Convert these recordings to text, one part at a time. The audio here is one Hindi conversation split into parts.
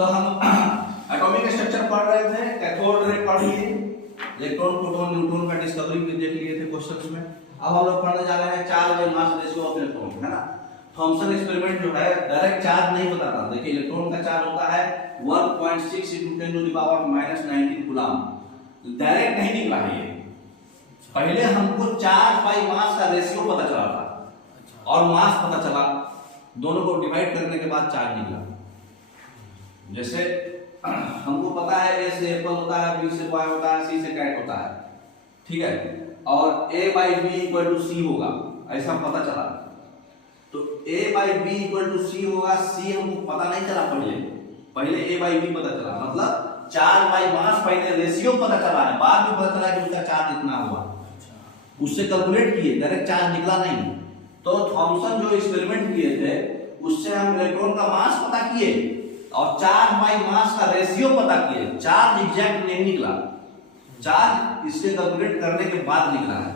तो हम एटॉमिक स्ट्रक्चर पढ़ रहे थे, कैथोड रे पढ़ लिए, इलेक्ट्रॉन प्रोटॉन न्यूट्रॉन का डिस्कवरी भी देख लिए थे क्वेश्चंस में। अब हम लोग पढ़ने जा रहे हैं charge by mass ratio of electron, है ना। थॉमसन एक्सपेरिमेंट जो है डायरेक्ट चार्ज नहीं बताता। देखिए इलेक्ट्रॉन का चार्ज होता है 1.6 × 10⁻⁻19 कूलम, डायरेक्ट नहीं निकला है ये। पहले हमको चार्ज बाय मास का रेशियो पता चला था और मास पता चला, दोनों को डिवाइड करने के बाद चार्ज निकला। जैसे हमको पता है ए से एप्पल होता है, बी से बॉय होता है, सी से कैट होता है, ठीक है, और a by B equal to C होगा, ऐसा पता चला। तो a by B equal to C होगा, सी हमको पता नहीं चला पहले a बाई बी पता चला, मतलब चार्ज बाई मास पहले रेशियो पता चला है, बाद में पता चला कि उसका चार्ज इतना हुआ, उससे कैलकुलेट किए, डायरेक्ट चार्ज निकला नहीं। तो थॉमसन जो एक्सपेरिमेंट किए थे उससे हम इलेक्ट्रॉन का मास पता किए और चार्ज बाय मास का रेशियो पता किए। चार्ज एग्जैक्ट नहीं निकला, चार्ज इससे कैलकुलेट करने के बाद निकला है।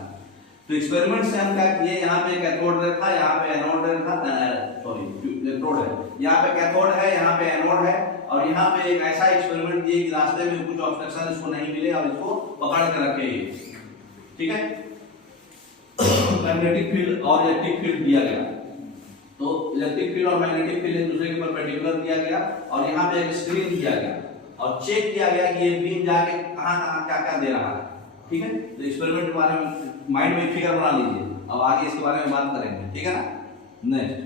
तो एक्सपेरिमेंट से हम क्या किए, यहाँ पे कैथोड रे था, यहाँ पे एनोड रे था, सॉरी इलेक्ट्रोड है, यहाँ पे कैथोड है, यहाँ पे एनोड है, और यहाँ पे एक ऐसा एक्सपेरिमेंट किए कि रास्ते में कुछ ऑब्स्ट्रक्शन इसको नहीं मिले और इसको पकड़ के रखे, ठीक है। मैग्नेटिक फील्ड और इलेक्ट्रिक फील्ड दिया गया, तो इलेक्ट्रिक फील्ड और मैग्नेटिक फील्ड एक दूसरे के परपेंडिकुलर दिया गया और यहाँ पे एक स्क्रीन दिया गया और चेक किया गया कि ये बीम जाके कहाँ क्या क्या दे रहा है, ठीक है। तो एक्सपेरिमेंट के बारे में माइंड में फिगर बना लीजिए, अब आगे इसके बारे में बात करेंगे, ठीक है ना। नेक्स्ट,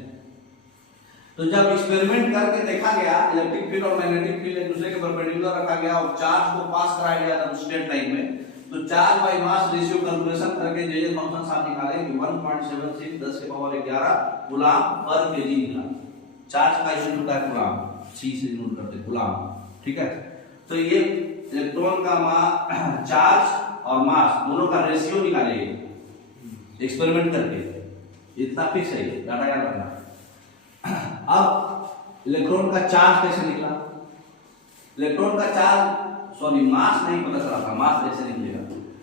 तो जब एक्सपेरिमेंट करके देखा गया इलेक्ट्रिक फील्ड और मैग्नेटिक फील्ड एक दूसरे के परपेंडिकुलर रखा गया और चार्ज को पास कराया गया स्ट्रेट लाइन में, तो charge by mass ratio calculation करके जे थॉमसन साहब निकाले कि 1.76 10⁻11 कूलम पर केजी निकला। चार्ज का यूनिट होता है कूलम, सी से नोट करते कूलम, ठीक है। तो ये इलेक्ट्रॉन का चार्ज और मास दोनों का रेशियो निकालेंगे एक्सपेरिमेंट करके, इतना फिक्स है, डाटा याद रखना। अब इलेक्ट्रॉन का चार्ज कैसे निकला, इलेक्ट्रॉन का चार्ज सॉरी मास नहीं पता चला था, मास कैसे निकलेगा।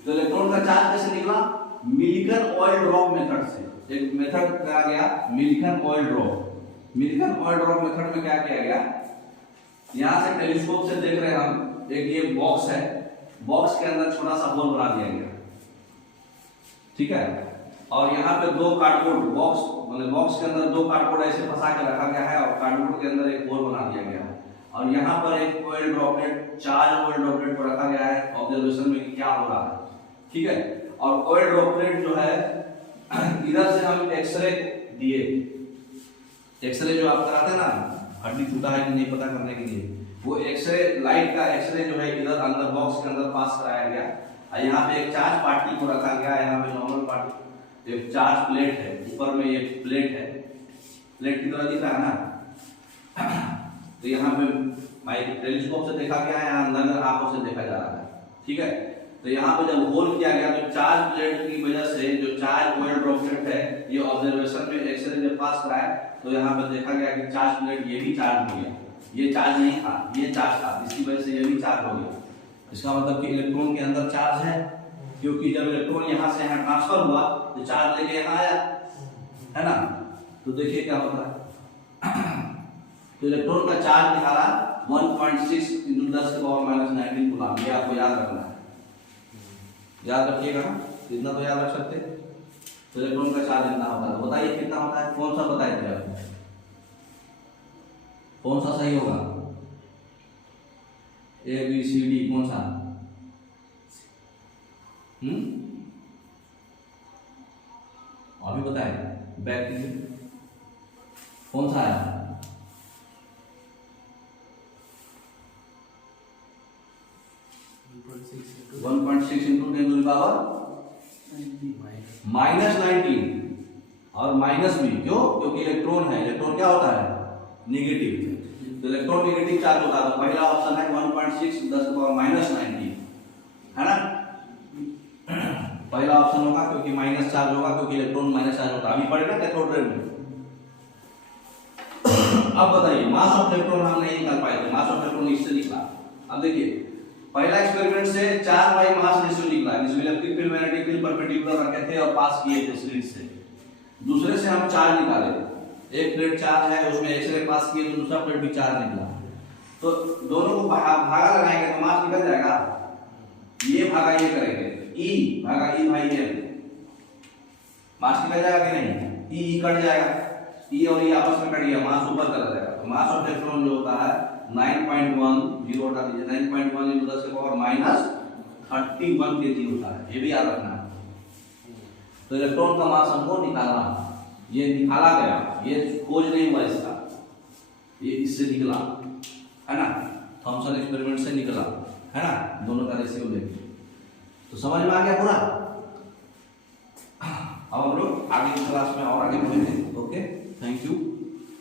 तो इलेक्ट्रॉन का चार्ज कैसे निकला, मिलिकन ऑयल ड्रॉप मेथड से। एक मेथड किया गया Millikan oil drop. Millikan oil drop method में क्या किया गया, यहां से टेलीस्कोप से देख रहे हैं हम, एक ये बॉक्स है, बॉक्स के अंदर छोटा सा होल बना दिया गया, ठीक है, और यहाँ पे दो कार्डबोर्ड बॉक्स, मतलब बॉक्स के अंदर दो कार्डबोर्ड ऐसे फंसा के रखा गया है और कार्डबोर्ड के अंदर एक होल बना दिया गया है और यहाँ पर एक oil droplet, charge oil droplet पर रखा गया है ऑब्जर्वेशन में कि क्या हो रहा है, ठीक है। और ऑयल ड्रॉपलेट जो है इधर से हम एक्सरे दिए, एक्सरे जो आप कराते हैं ना, हड्डी टूटा है कि नहीं पता करने के लिए, वो एक्सरे लाइट का एक्सरे जो है इधर अंदर बॉक्स के अंदर पास कराया गया और यहाँ पे एक चार्ज पार्टिकल को रखा गया, यहाँ पे नॉर्मल पार्टिकल, एक चार्ज प्लेट है, ऊपर में ये प्लेट है, प्लेट की तरह दिख रहा है ना। तो यहाँ पे माइक टेलीस्कोप से देखा गया है, यहाँ अंदर आंखों से देखा जा रहा है, ठीक है। तो यहाँ पे जब होल किया गया तो चार्ज प्लेट की वजह से जो चार्ज ऑयल ड्रॉपलेट है ये ऑब्जर्वेशन में एक्सरे जब पास कराया तो यहाँ पे देखा गया कि चार्ज प्लेट ये भी चार्ज हो गया, ये चार्ज नहीं था, ये चार्ज था, इसकी वजह से ये भी चार्ज हो गया। इसका मतलब कि इलेक्ट्रॉन के अंदर चार्ज है, क्योंकि जब इलेक्ट्रॉन यहाँ से यहाँ ट्रांसफर हुआ तो चार्ज लेके यहाँ आया, है ना। तो देखिए क्या होता है, तो इलेक्ट्रॉन का चार्ज निकाला 1.6 × 10⁻⁻19 कूलम, ये आपको याद रखना है, याद रखिएगा ना, इतना तो याद रख सकते। तो इलेक्ट्रॉन का चार्ज इतना होता है, बताइए कितना होता है, कौन सा बताए थे आपको, कौन सा सही होगा, ए बी सी डी, कौन सा, अभी बताए बैक, कौन सा है, -19 और माइनस भी, क्यों, क्योंकि इलेक्ट्रॉन है, इलेक्ट्रॉन क्या होता है, नेगेटिव, तो इलेक्ट्रॉन नेगेटिव चार्ज होता है, तो पहला ऑप्शन है 1.6 10⁻⁻19, है ना, पहला ऑप्शन होगा, क्योंकि माइनस चार्ज होगा, क्योंकि इलेक्ट्रॉन माइनस चार्ज होता है, अभी पढ़ेगा कैथोड रे में। अब बताइए मास ऑफ इलेक्ट्रॉन हम नहीं निकाल पाए थे, मास ऑफ इलेक्ट्रॉन इससे निकला। अब देखिए पहला एक्सपेरिमेंट से चार्ज बाय मास रेशियो निकला, जिसमें electric field magnetic field perpendicular रखे थे और पास किए थे स्लिट से। दूसरे से हम चार्ज निकाले, एक प्लेट चार्ज है उसमें एक्सरे पास किए तो दूसरा प्लेट भी चार्ज निकला। तो दोनों को भागा लगाएंगे तो मास निकल जाएगा। ये भागा ये करेंगे, ई भागा ई भाई ये मास निकल जाएगा कि नहीं? ई कट जाएगा, ई और ई आपस में कट गया, मास ऊपर चला जाएगा। तो मास ऑफ इलेक्ट्रॉन जो होता है 9.1 जीरो हटा दीजिए, 9.1 × 10 की पावर -31 kg होता है, ये भी याद रखना है। तो इलेक्ट्रॉन का मास हमको निकालना, ये निकाला गया, ये खोज नहीं हुआ इसका, ये इससे निकला है ना, थॉमसन एक्सपेरिमेंट से निकला है ना, दोनों का रेशियो लेके। तो समझ में आ गया पूरा। अब हम लोग आगे की क्लास में और आगे बढ़ेंगे। Okay, thank you.